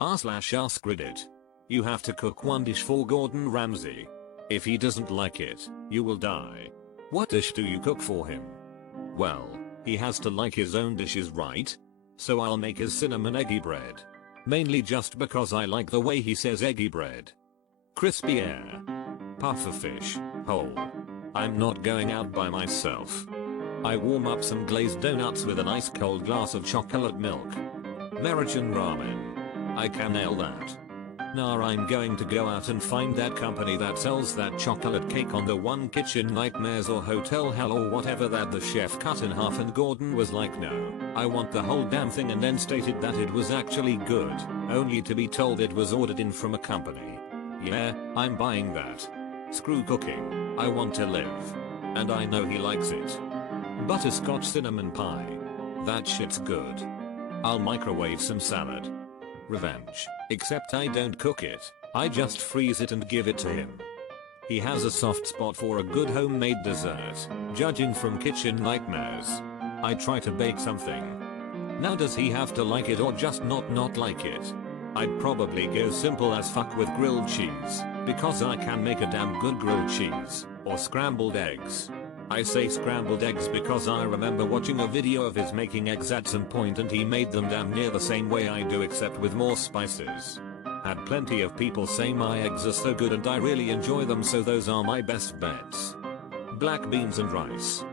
r/AskReddit. You have to cook one dish for Gordon Ramsay. If he doesn't like it, you will die. What dish do you cook for him? Well, he has to like his own dishes, right? So I'll make his cinnamon eggy bread. Mainly just because I like the way he says eggy bread. Crispy air. Pufferfish, whole. I'm not going out by myself. I warm up some glazed donuts with an ice cold glass of chocolate milk. American ramen. I can nail that. Nah, I'm going to go out and find that company that sells that chocolate cake on the One Kitchen Nightmares or Hotel Hell or whatever that the chef cut in half, and Gordon was like, no, I want the whole damn thing, and then stated that it was actually good, only to be told it was ordered in from a company. Yeah, I'm buying that. Screw cooking, I want to live. And I know he likes it. Butterscotch cinnamon pie. That shit's good. I'll microwave some salad. Revenge, except I don't cook it, I just freeze it and give it to him. He has a soft spot for a good homemade dessert, judging from Kitchen Nightmares. I try to bake something. Now does he have to like it or just not like it? I'd probably go simple as fuck with grilled cheese, because I can make a damn good grilled cheese, or scrambled eggs. I say scrambled eggs because I remember watching a video of his making eggs at some point, and he made them damn near the same way I do except with more spices. Had plenty of people say my eggs are so good and I really enjoy them, so those are my best bets. Black beans and rice.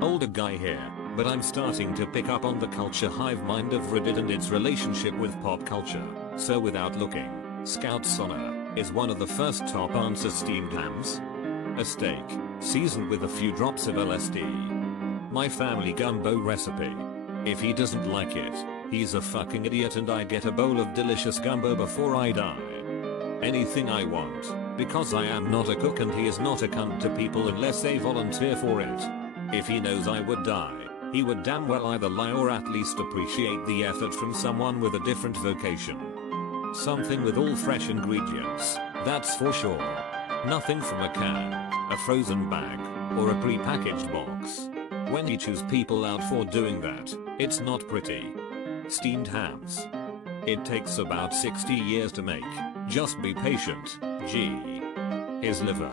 Older guy here, but I'm starting to pick up on the culture hive mind of Reddit and its relationship with pop culture, so without looking, Scout Sonner is one of the first top answers. Steamed hams? A steak, seasoned with a few drops of LSD. My family gumbo recipe. If he doesn't like it, he's a fucking idiot, and I get a bowl of delicious gumbo before I die. Anything I want, because I am not a cook and he is not a cunt to people unless they volunteer for it. If he knows I would die, he would damn well either lie or at least appreciate the effort from someone with a different vocation. Something with all fresh ingredients, that's for sure. Nothing from a can, a frozen bag, or a pre-packaged box. When he chews people out for doing that, it's not pretty. Steamed hams. It takes about 60 years to make, just be patient, G. His liver.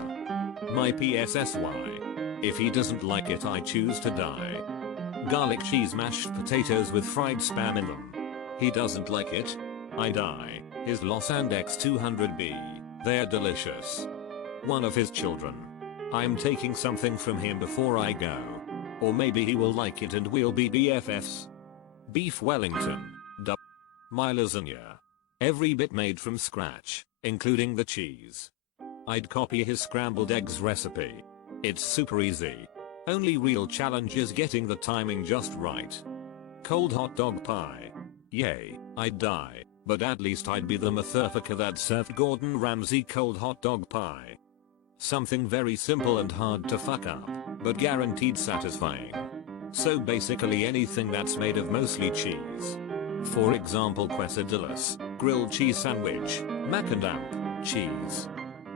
My PSSY. If he doesn't like it, I choose to die. Garlic cheese mashed potatoes with fried spam in them. He doesn't like it, I die. His Los Andes X200B, they're delicious. One of his children. I'm taking something from him before I go. Or maybe he will like it and we'll be BFFs. Beef Wellington. My lasagna. Every bit made from scratch, including the cheese. I'd copy his scrambled eggs recipe. It's super easy. Only real challenge is getting the timing just right. Cold hot dog pie. Yay, I'd die, but at least I'd be the motherfucker that served Gordon Ramsay cold hot dog pie. Something very simple and hard to fuck up, but guaranteed satisfying. So basically anything that's made of mostly cheese. For example, quesadillas, grilled cheese sandwich, macadam, cheese.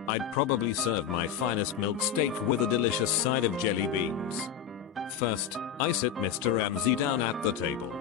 I'd probably serve my finest milk steak with a delicious side of jelly beans. First, I sit Mr. Ramsay down at the table.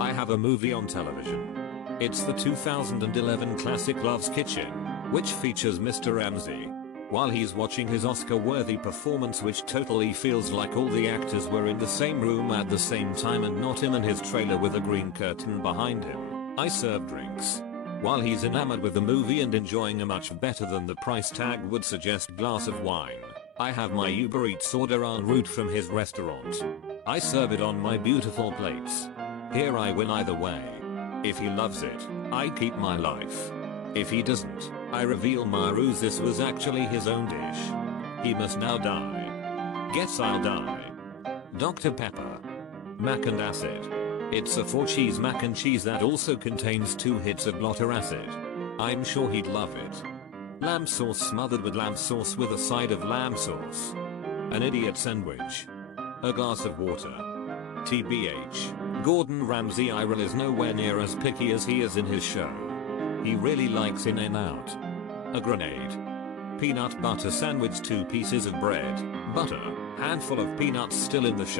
I have a movie on television. It's the 2011 classic Love's Kitchen, which features Mr. Ramsay. While he's watching his Oscar-worthy performance, which totally feels like all the actors were in the same room at the same time and not him and his trailer with a green curtain behind him, I serve drinks. While he's enamored with the movie and enjoying a much better than the price tag would suggest glass of wine, I have my Uber Eats order en route from his restaurant. I serve it on my beautiful plates. Here I win either way. If he loves it, I keep my life. If he doesn't, I reveal my ruse this was actually his own dish. He must now die. Guess I'll die. Dr. Pepper. Mac and acid. It's a 4-cheese mac and cheese that also contains 2 hits of blotter acid. I'm sure he'd love it. Lamb sauce smothered with lamb sauce with a side of lamb sauce. An idiot sandwich. A glass of water. TBH, Gordon Ramsay IRL is nowhere near as picky as he is in his show. He really likes In-N-Out. A grenade. Peanut butter sandwich, 2 pieces of bread, butter, handful of peanuts still in the show.